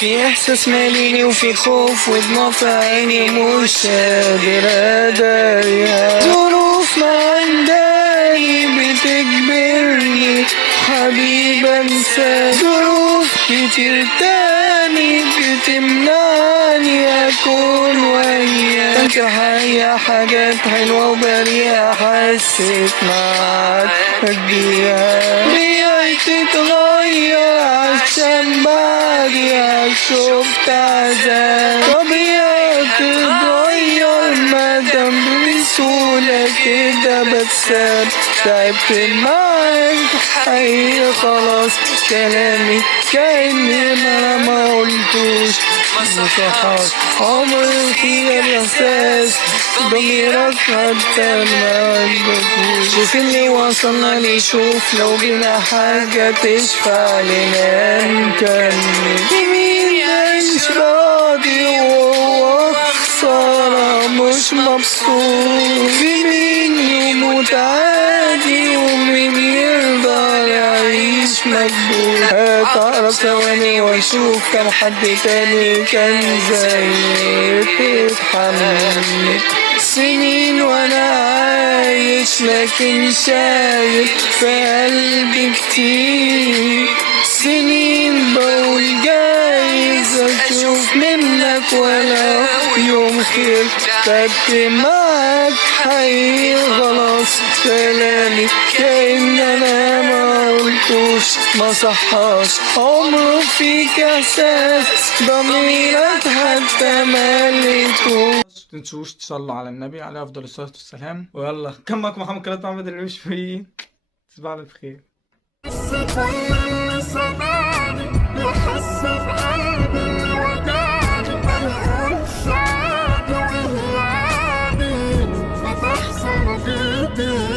في إحساس ماليني وفي خوف ودموع في عيني مش قادر أداريها. ظروف ما عنداني بتجبرني حبيب أنسى، ظروف كتير تاني بتمنعني أكون وياك. هي حاجات حلوة وبريئة حسيت معاك بيها، بيها تتغير عشان بعدها شفت عذاب. طبيعي تتغير مادام بسهولة كده بتساب. تعبت معاك حقيقي خلاص كلامي كأني ما قلتوش مصحاش. عمري فيها الإحساس ضميرك حتى ما قلتوش. شوف اللي وصلنا ليه، شوف لو بينا حاجة تشفع لنا نكمل. مين مش راضي وهو خسارة مش مبسوط، مين يموت عادي ومين يرضى يعيش مكبوت. هتعرف ثواني واشوف كم حد تاني كان زيك تتحمل سنين وانا عايش، لكن شايف في قلبي كتير سنين بقول جايز اشوف منك ولا يوم خير. تعبت معاك حقيقي خلاص كلامي كأن انا ما قلتوش ما صحاش. عمره فيك احساس ضميرك حتى ما لقيتوش. متنسوش تصلوا على النبي عليه افضل الصلاه والسلام. ويلا كان معكم محمد كلات محمد الرمشي، تصبحوا على خير. يحس في قلبي وداني ما يقولش عادي وهي عادي ما تحصل فيكي.